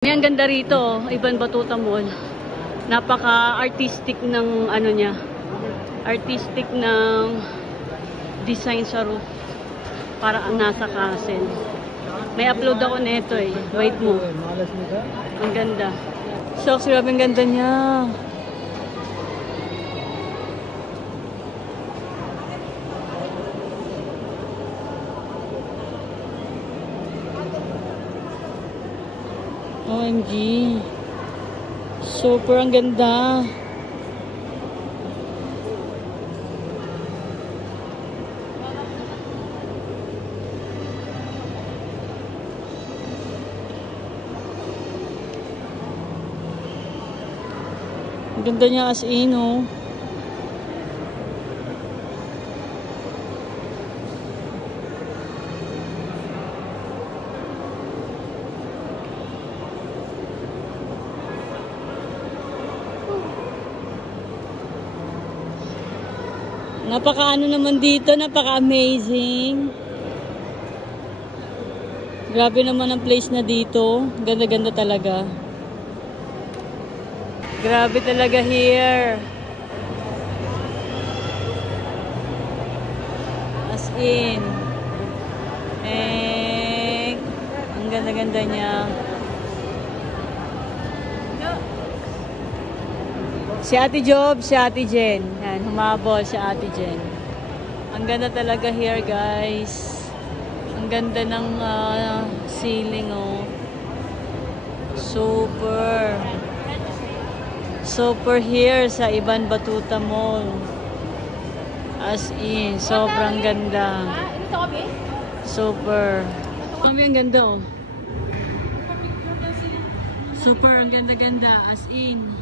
May ang ganda rito, Ibaan Batuta Mall. Napaka-artistic ng ano niya. Artistic ng design sa roof. Para ang nasa castle. May upload ako nito eh. Wait mo. Ang ganda. So, grabe ang ganda niya. OMG. Super ang ganda. Ang ganda niya as in, oh. Napaka-ano naman dito, napaka-amazing. Grabe naman ang place na dito. Ganda-ganda talaga. Grabe talaga here. As in. Ang ganda-ganda niya. Si Ate Job, si Ate Jen. Yan, humabol si Ate Jen. Ang ganda talaga here, guys. Ang ganda ng ceiling, oh. Super. Super here sa Ibaan Batuta Mall. As in, sobrang ganda. Super. Kami ang ganda, oh. Super, ang ganda-ganda. As in.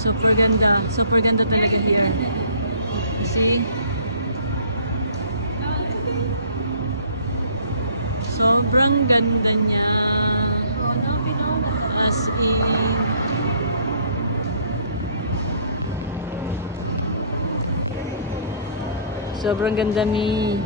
Super ganda. Super ganda talaga yan. See? Sobrang ganda niya. As in. Sobrang ganda, Mi.